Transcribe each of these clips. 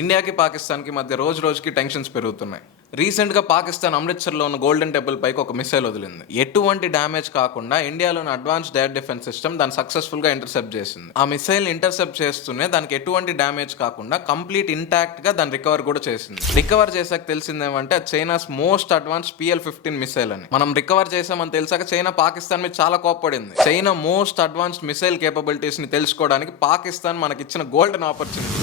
ఇండియాకి పాకిస్తాన్కి మధ్య రోజు రోజుకి టెన్షన్స్ పెరుగుతున్నాయి. రీసెంట్గా పాకిస్తాన్ అమృత్సర్లో ఉన్న గోల్డెన్ టెంపుల్ పైకి ఒక మిసైల్ వదిలింది. ఎటువంటి డ్యామేజ్ కాకుండా ఇండియాలోని అడ్వాన్స్డ్ ఎయిర్ డిఫెన్స్ సిస్టమ్ దాన్ని సక్సెస్ఫుల్గా ఇంటర్సెప్ట్ చేసింది. ఆ మిసైల్ ఇంటర్సెప్ట్ చేస్తూనే దానికి ఎటువంటి డ్యామేజ్ కాకుండా కంప్లీట్ ఇంటాక్ట్ గా దాన్ని రికవర్ కూడా చేసింది. రికవర్ చేసాక తెలిసిందేమంటే China's most advance PL-15 missile అని. మనం రికవర్ చేసామని తెలిసాక చైనా పాకిస్తాన్ మీద చాలా కోప్పడింది. China most advanced missile capabilities ని తెలుసుకోవడానికి పాకిస్తాన్ మనకిచ్చిన గోల్డెన్ ఆపర్చునిటీ.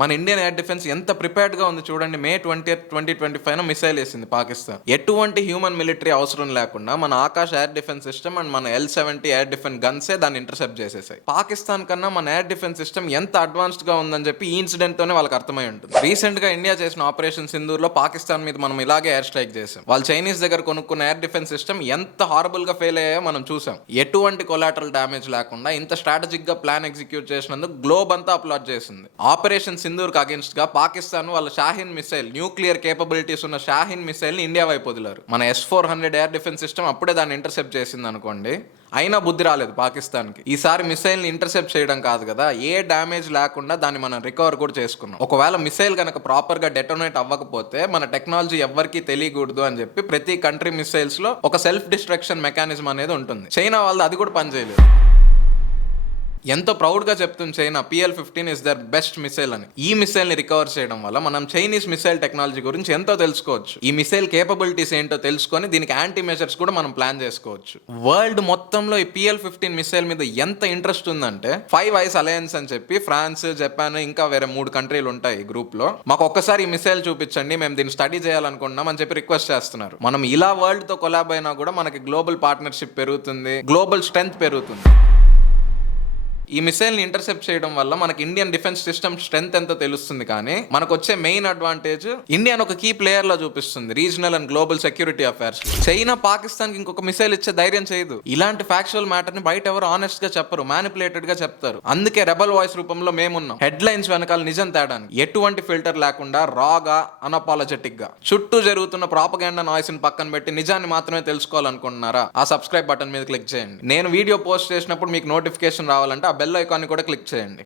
మన ఇండియన్ ఎయిర్ డిఫెన్స్ ఎంత ప్రిపేర్డ్ గా ఉంది చూడండి. May 20th, 2025 మిసైల్ వేసింది పాకిస్తాన్. ఎటువంటి హ్యూమన్ మిలిటరీ అవసరం లేకుండా మన Akash air defence system and మన L-70 ఎయిర్ డిఫెన్స్ గన్సే దాన్ని ఇంటర్సెప్ట్ చేసేసాయి. పాకిస్తాన్ కన్నా మన ఎయిర్ డిఫెన్స్ సిస్టమ్ ఎంత అడ్వాన్స్డ్ గా ఉందని చెప్పి ఈ ఇన్సిడెంట్ తోనే వాళ్ళకి అర్థమై ఉంటుంది. రీసెంట్ గా ఇండియా చేసిన ఆపరేషన్ సింధూర్ లో పాకిస్తాన్ మీద మనం ఇలాగే ఎయిర్ స్ట్రైక్ చేసాం. వాళ్ళు చైనీస్ దగ్గర కొనుక్కున్న ఎయిర్ డిఫెన్స్ సిస్టమ్ ఎంత హారబుల్ గా ఫెయిల్ అయ్యాయో మనం చూసాం. ఎటువంటి కొలాటరల్ డ్యామేజ్ లేకుండా ఇంత స్ట్రాటజిక్ గా ప్లాన్ ఎగ్జిక్యూట్ చేసినందుకు గ్లోబ్ అంతా అప్లాడ్ చేసింది. ఆపరేషన్ సింధూర్కి అగేన్స్ట్ గా పాకిస్తాన్ వాళ్ళ షాహీన్ మిసైల్, న్యూక్లియర్ కేపబిలిటీస్ ఉన్న షాహీన్ మిసైల్ ని ఇండియా వైపు వదిలారు. మన S-400 ఎయిర్ డిఫెన్స్ సిస్టమ్ అప్పుడే దాన్ని ఇంటర్సెప్ట్ చేసింది అనుకోండి. అయినా బుద్ధి రాలేదు పాకిస్తాన్ కి. ఈసారి మిసైల్ ని ఇంటర్సెప్ట్ చేయడం కాదు కదా, ఏ డ్యామేజ్ లేకుండా దాన్ని మనం రికవర్ కూడా చేసుకున్నాం. ఒకవేళ మిసైల్ కనుక ప్రాపర్ గా డెటోనేట్ అవ్వకపోతే మన టెక్నాలజీ ఎవ్వరికి తెలియకూడదు అని చెప్పి ప్రతి కంట్రీ మిసైల్స్ లో ఒక సెల్ఫ్ డిస్ట్రక్షన్ మెకానిజం అనేది ఉంటుంది. చైనా వాళ్ళు అది కూడా పనిచేయలేదు. ఎంతో ప్రౌడ్ గా చెప్తుంది China PL-15 is there best missile అని. ఈ మిసైల్ ని రికవర్ చేయడం వల్ల మనం చైనీస్ మిసైల్ టెక్నాలజీ గురించి ఎంతో తెలుసుకోవచ్చు. ఈ మిసైల్ కేపబిలిటీస్ ఏంటో తెలుసుకొని దీనికి యాంటీ మెజర్స్ కూడా మనం ప్లాన్ చేసుకోవచ్చు. వరల్డ్ మొత్తంలో ఈ PL-15 మిసైల్ మీద ఎంత ఇంట్రెస్ట్ ఉందంటే 5 ఐస్ అలయన్స్ అని చెప్పి ఫ్రాన్స్, జపాన్ ఇంకా వేరే 3 కంట్రీలు ఉంటాయి ఈ గ్రూప్ లో. మాకు ఒక్కసారి ఈ మిసైల్ చూపించండి, మేము దీన్ని స్టడీ చేయాలనుకుంటున్నాం అని చెప్పి రిక్వెస్ట్ చేస్తున్నారు. మనం ఇలా వరల్డ్ తో కొలాబ్ అయినా కూడా మనకి గ్లోబల్ పార్ట్నర్షిప్ పెరుగుతుంది, గ్లోబల్ స్ట్రెంగ్త్ పెరుగుతుంది. ఈ మిసైల్ ని ఇంటర్సెప్ట్ చేయడం వల్ల మనకి ఇండియన్ డిఫెన్స్ సిస్టమ్ స్ట్రెంగ్త్ ఎంతో తెలుస్తుంది. కానీ మనకు వచ్చే మెయిన్ అడ్వాంటేజ్ ఇండియాను ఒక కీ ప్లేయర్ లా చూపిస్తుంది regional and global security affairs లో. చైనా పాకిస్తాన్ కి ఇంకొక మిసైల్ ఇచ్చే ధైర్యం చేయదు. ఇలాంటి ఫ్యాక్చువల్ మ్యాటర్ ని బయట ఎవరు ఆనెస్ట్ గా చెప్పరు, మ్యానిపులేటెడ్ గా చెప్తారు. అందుకే రెబల్ వాయిస్ రూపంలో మేమున్నాం. హెడ్ లైన్స్ వెనకాల నిజం తేడాని ఎటువంటి ఫిల్టర్ లేకుండా రాగా, అన్అపాలజెటిక్ గా చుట్టూ జరుగుతున్న ప్రాపగాండా నాయిస్ ని పక్కన పెట్టి నిజాన్ని మాత్రమే తెలుసుకోవాలనుకుంటున్నారా? ఆ సబ్స్క్రైబ్ బటన్ మీద క్లిక్ చేయండి. నేను వీడియో పోస్ట్ చేసినప్పుడు మీకు నోటిఫికేషన్ రావాలంటే బెల్ ఐకాన్ ని కూడా క్లిక్ చేయండి.